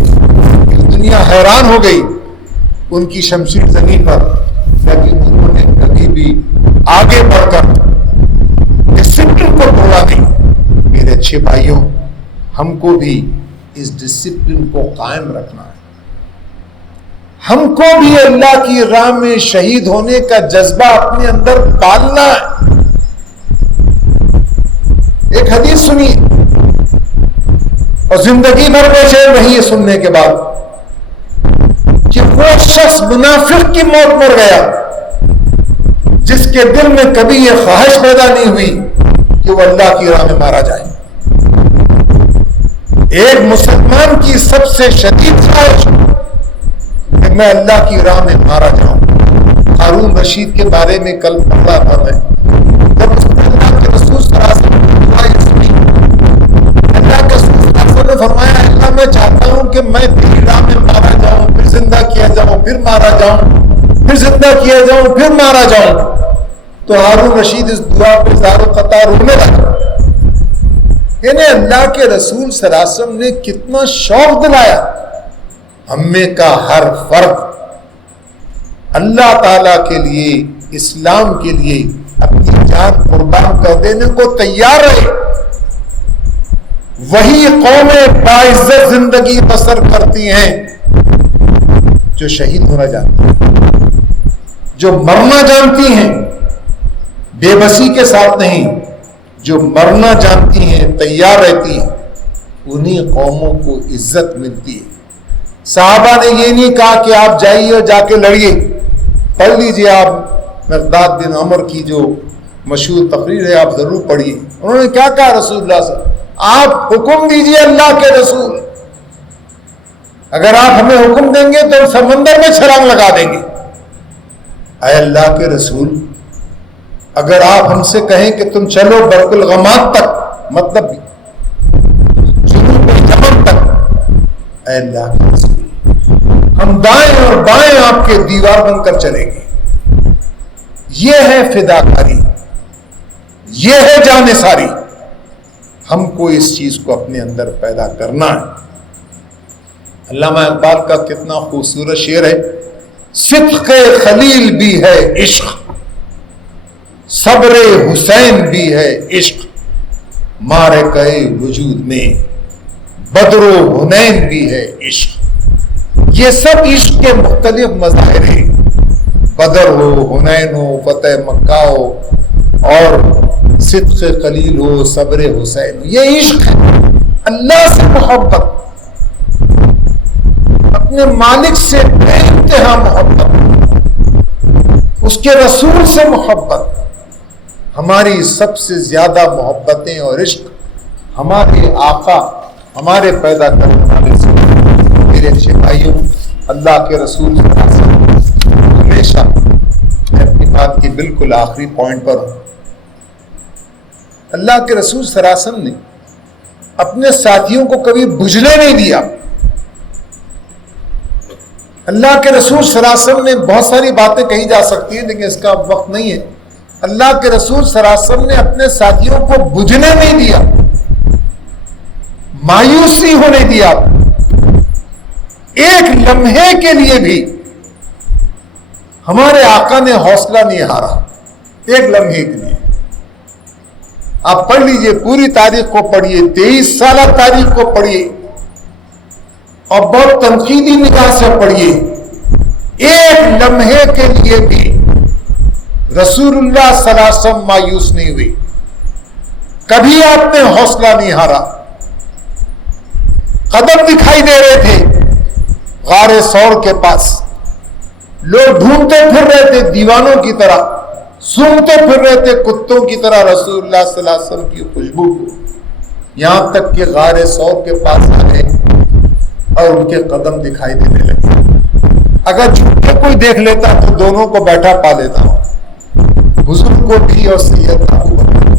دنیا حیران ہو گئی ان کی شمشیر زمین پر, لیکن انہوں نے کبھی بھی آگے بڑھ کر ڈسپلن کو توڑا نہیں. میرے اچھے بھائیوں, ہم کو بھی اس ڈسپلن کو قائم رکھنا ہے. ہم کو بھی اللہ کی راہ میں شہید ہونے کا جذبہ اپنے اندر پالنا ہے. ایک حدیث سنی اور زندگی بھر بے چین رہی ہے سننے کے بعد کہ وہ شخص منافق کی موت مر گیا جس کے دل میں کبھی یہ خواہش پیدا نہیں ہوئی کہ وہ اللہ کی راہ میں مارا جائے. ایک مسلمان کی سب سے شدید خواہش کہ میں اللہ کی راہ میں مارا جاؤں. ہارون رشید کے بارے میں کل پڑھا تھا میں, جب اس نے اللہ کے رسول صلی اللہ علیہ وسلم کی دعا سنی, اللہ کے رسول صلی اللہ علیہ وسلم نے فرمایا اللہ میں چاہتا ہوں کہ میں تیری راہ میں مارا جاؤں, پھر زندہ کیا جاؤں, پھر مارا جاؤں, پھر زندہ کیا جاؤں, پھر مارا جاؤں. تو ہارون رشید اس دعا پہ زار و قطار رونے لگا. یعنی اللہ کے رسول صلی اللہ علیہ وسلم نے کتنا شوق دلایا. ہم میں کا ہر فرد اللہ تعالی کے لیے, اسلام کے لیے اپنی جان قربان کر دینے کو تیار رہے. وہی قومیں باعزت زندگی بسر کرتی ہیں جو شہید ہونا جانتی ہیں, جو مرنا جانتی ہیں, بے بسی کے ساتھ نہیں, جو مرنا جانتی ہیں, تیار رہتی ہیں. انہی قوموں کو عزت ملتی ہے. صحابہ نے یہ نہیں کہا کہ آپ جائیے اور جا کے لڑیے, پڑھ لیجئے آپ مقداد بن عمر کی جو مشہور تقریر ہے، آپ ضرور پڑھیے. انہوں نے کیا کہا رسول اللہ صلی اللہ علیہ وسلم؟ آپ حکم دیجئے اللہ کے رسول، اگر آپ ہمیں حکم دیں گے تو سمندر میں چھلانگ لگا دیں گے. اے اللہ کے رسول، اگر آپ ہم سے کہیں کہ تم چلو برق الغمات تک، مطلب جنوب یمن تک، اے اللہ کے رسول، ہم دائیں اور بائیں آپ کے دیوار بن کر چلیں گے. یہ ہے فداکاری، یہ ہے جانثاری. ہم کو اس چیز کو اپنے اندر پیدا کرنا ہے. علامہ اقبال کا کتنا خوبصورت شعر ہے، صدق خلیل بھی ہے عشق، صبر حسین بھی ہے عشق، معرکہ وجود میں بدر و حنین بھی ہے عشق. یہ سب عشق کے مختلف مظاہر ہیں. بدر ہو، حنین ہو، فتح مکہ ہو، اور صدق خلیل ہو، صبر حسین ہو، یہ عشق ہے. اللہ سے محبت، اپنے مالک سے بے انتہا محبت، اس کے رسول سے محبت. ہماری سب سے زیادہ محبتیں اور عشق ہمارے آقا، ہمارے پیدا کرنے والے سے. میرے اچھے بھائیوں، اللہ کے رسول صلی اللہ علیہ وسلم، ہمیشہ میں اپنی بات کی بالکل آخری پوائنٹ پر ہوں. اللہ کے رسول صلی اللہ علیہ وسلم نے اپنے ساتھیوں کو کبھی بجھنے نہیں دیا. اللہ کے رسول صلی اللہ علیہ وسلم نے بہت ساری باتیں کہی جا سکتی ہیں لیکن اس کا وقت نہیں ہے. اللہ کے رسول صلی اللہ علیہ وسلم نے اپنے ساتھیوں کو بجھنے نہیں دیا، مایوسی ہونے دیا. ایک لمحے کے لیے بھی ہمارے آقا نے حوصلہ نہیں ہارا. ایک لمحے کے لیے آپ پڑھ لیجئے، پوری تاریخ کو پڑھیے، 23 سالہ تاریخ کو پڑھیے اور بہت تنقیدی نگاہ سے پڑھیے. ایک لمحے کے لیے بھی رسول اللہ صلی اللہ علیہ وسلم مایوس نہیں ہوئی. کبھی آپ نے حوصلہ نہیں ہارا. قدم دکھائی دے رہے تھے غار ثور کے پاس، لوگ ڈھونڈتے پھر رہے تھے دیوانوں کی طرح، سونگتے پھر رہے تھے کتوں کی طرح رسول اللہ صلی اللہ علیہ وسلم کی خوشبو کو، یہاں تک کہ غار ثور کے پاس آ گئے اور ان کے قدم دکھائی دینے لگے. اگر چھپ کے کوئی دیکھ لیتا تو دونوں کو بیٹھا پا لیتا ہوں، حضور کو بھی اور سید ابو بکر.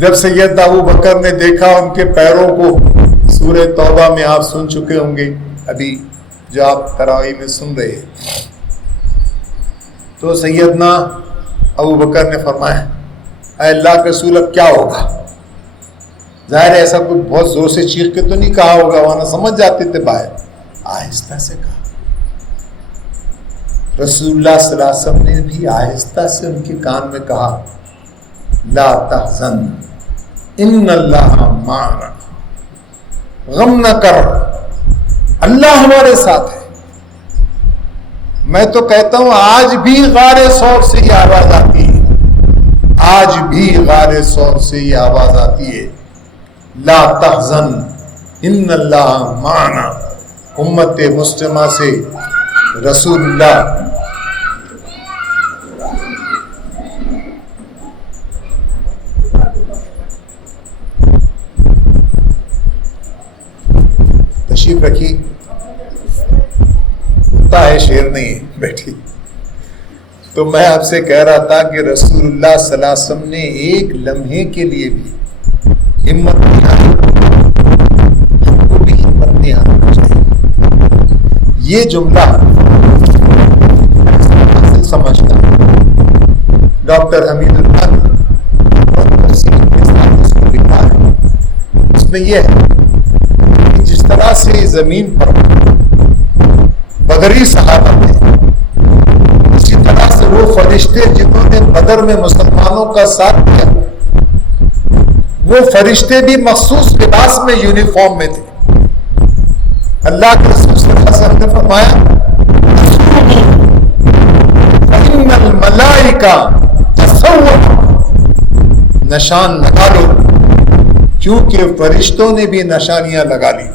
جب سید ابو بکر نے دیکھا ان کے پیروں کو، سورہ توبہ میں آپ سن چکے ہوں گے ابھی جو آپ تراویح میں سن رہے ہیں، تو سیدنا ابو بکر نے فرمایا اے اللہ کے رسول اب کیا ہوگا. ظاہر ہے ایسا کوئی بہت زور سے چیخ کے تو نہیں کہا ہوگا، ورنہ سمجھ جاتے تھے باہر. آہستہ سے کہا. رسول اللہ صلی اللہ علیہ وسلم نے بھی آہستہ سے ان کے کان میں کہا لا تحزن ان اللہ معنا، غم نہ کر، اللہ ہمارے ساتھ ہے. میں تو کہتا ہوں آج بھی غار ثور سے یہ آواز آتی ہے، آج بھی غار ثور سے یہ آواز آتی ہے لا تحزن ان اللہ معنا. امت مسلمہ سے رسول اللہ تشریف رکھی، کتا ہے شیر نہیں ہے، بیٹھی. تو میں آپ سے کہہ رہا تھا کہ رسول اللہ صلی اللہ علیہ وسلم نے ایک لمحے کے لیے بھی ہمت نہیں ہاری. ہم کو بھی ہمت نہیں ہارنا چاہیے. یہ جملہ سمجھتا ڈاکٹر حمید اللہ نے بہت تفصیل کے ساتھ اس کو لکھا ہے. اس میں یہ ہے کہ جس طرح سے زمین پر بدری صحابہ تھے، اسی طرح سے وہ فرشتے جنہوں نے بدر میں مسلمانوں کا ساتھ کیا، وہ فرشتے بھی مخصوص لباس میں یونیفارم میں تھے. اللہ کے رسول صلی اللہ علیہ وسلم نے فرمایا فَإِنَّ الْمَلَائِكَةَ تَصَوَّرُ، نشان لگا لو، کیونکہ فرشتوں نے بھی نشانیاں لگا لی.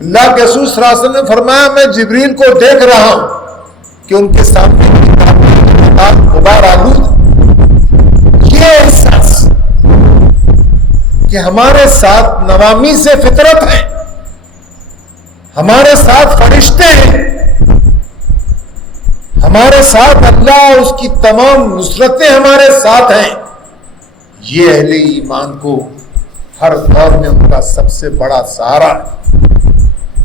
اللہ کے رسول صلی اللہ علیہ وسلم نے فرمایا میں جبریل کو دیکھ رہا ہوں کہ ان کے سامنے کتاب غبار آلود، یہ احساس کہ ہمارے ساتھ نوامی سے فطرت ہے، ہمارے ساتھ فرشتے ہیں، ہمارے ساتھ اللہ اور اس کی تمام نصرتیں ہمارے ساتھ ہیں، یہ اہل ایمان کو ہر دور میں ان کا سب سے بڑا سہارا ہے۔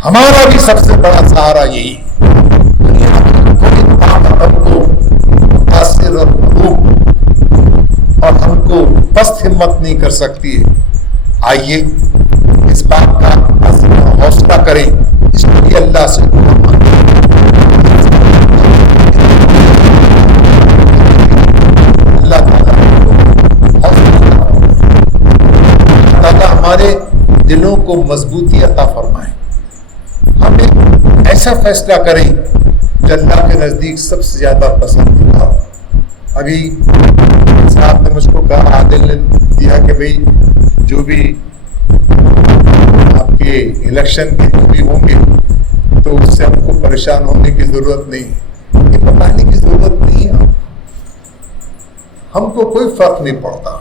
ہمارا بھی سب سے بڑا سہارا یہی ہے۔ کوئی طاقت ہم کو متاثر اور مغلوب اور ہم کو پست ہمت نہیں کر سکتی ہے۔ آئیے اس بات کا عزم اور حوصلہ کریں، اس لیے اللہ سے دعا مانگیں۔ اللہ تعالیٰ ہمارے دلوں کو مضبوطی عطا فرمائے، ہم ایک ایسا فیصلہ کریں جو اللہ کے نزدیک سب سے زیادہ پسند تھا۔ ابھی صاحب نے مجھ کو کہا، عادل نے دیا کہ بھئی جو بھی آپ کے الیکشن کے جو بھی ہوں گے تو اس سے ہم کو پریشان ہونے کی ضرورت نہیں، یہ بتانے کی ضرورت نہیں ہے، ہم کو کوئی فرق نہیں پڑتا،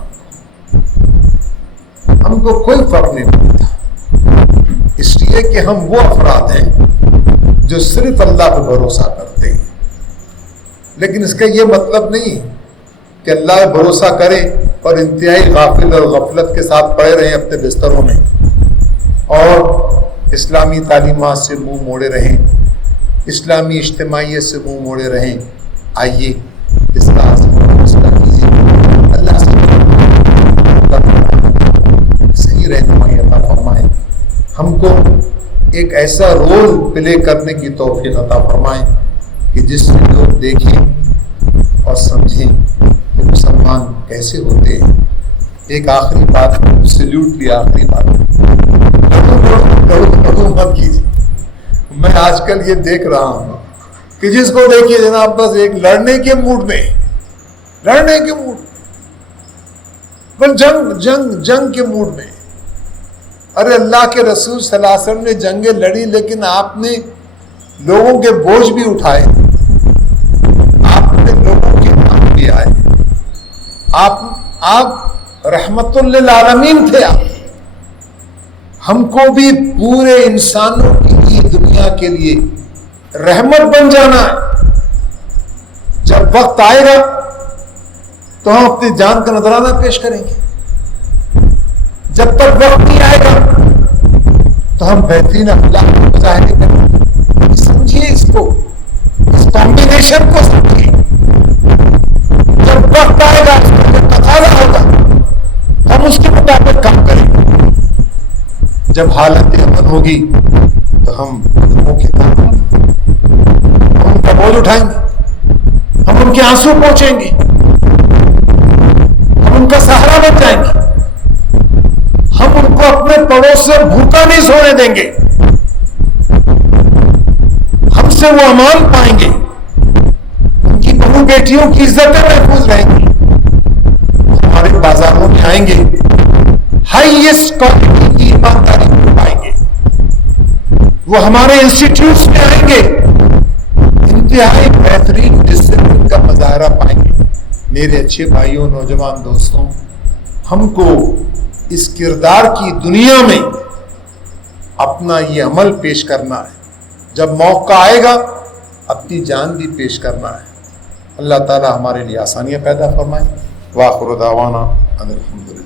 ہم کو کوئی فرق نہیں پڑتا، اس لیے کہ ہم وہ افراد ہیں جو صرف اللہ پہ بھروسہ کرتے ہیں۔ لیکن اس کا یہ مطلب نہیں کہ اللہ پہ بھروسہ کریں اور انتہائی غافل اور غفلت کے ساتھ پڑے رہیں اپنے بستروں میں اور اسلامی تعلیمات سے منہ موڑے رہیں، اسلامی اجتماعیت سے منہ موڑے رہیں۔ آئیے اس کا فیصلہ کیجیے، اللہ سے صحیح رہنمائی عطا فرمائے، ہم کو ایک ایسا رول پلے کرنے کی توفیق عطا فرمائے کہ جس سے لوگ دیکھیں اور سمجھیں کہ مسلمان کیسے ہوتے ہیں۔ ایک آخری بات، سلیوٹلی آخری بات، مت کیجیے۔ میں آج کل یہ دیکھ رہا ہوں کہ جس کو دیکھیے جناب بس ایک لڑنے کے موڈ میں، لڑنے کے موڈ میں، جنگ کے موڈ میں۔ ارے اللہ کے رسول صلی اللہ علیہ وسلم نے جنگیں لڑی، لیکن آپ نے لوگوں کے بوجھ بھی اٹھائے، آپ نے لوگوں کے کام بھی آئے، آپ رحمت للعالمین تھے۔ آپ ہم کو بھی پورے انسانوں کے لیے، دنیا کے لیے رحمت بن جانا ہے۔ جب وقت آئے گا تو ہم اپنی جان کا نذرانہ پیش کریں گے، جب تک وقت نہیں آئے گا تو ہم بہترین اخلاق کو مظاہرے کریں۔ سمجھیے اس کو، اس کمبینیشن کو سمجھیے۔ جب وقت آئے گا، اس کا جب تقاضا ہوگا ہم اس کے مطابق کام کریں گے۔ جب حالت امن ہوگی تو ہم لوگوں کے کام کریں گے، ہم ان کا بوجھ اٹھائیں گے، ہم ان کے آنسو پہنچیں گے، ہم ان کا سہارا بن جائیں گے، ہم ان کو اپنے پڑوس سے بھوکا نہیں سونے دیں گے، ہم سے وہ امان پائیں گے، ان کی بہو بیٹیوں کی عزتیں محفوظ رہیں گی، ہمارے بازاروں میں آئیں گے، ہائیسٹ کوالٹی کی ایمانداری کو پائیں گے، وہ ہمارے انسٹیٹیوٹس میں آئیں گے، انتہائی بہترین ڈسپلن کا مظاہرہ پائیں گے۔ میرے اچھے بھائیوں، نوجوان دوستوں، ہم کو اس کردار کی دنیا میں اپنا یہ عمل پیش کرنا ہے، جب موقع آئے گا اپنی جان بھی پیش کرنا ہے۔ اللہ تعالی ہمارے لیے آسانیاں پیدا فرمائے۔ وآخر دعوانا ان الحمد للہ۔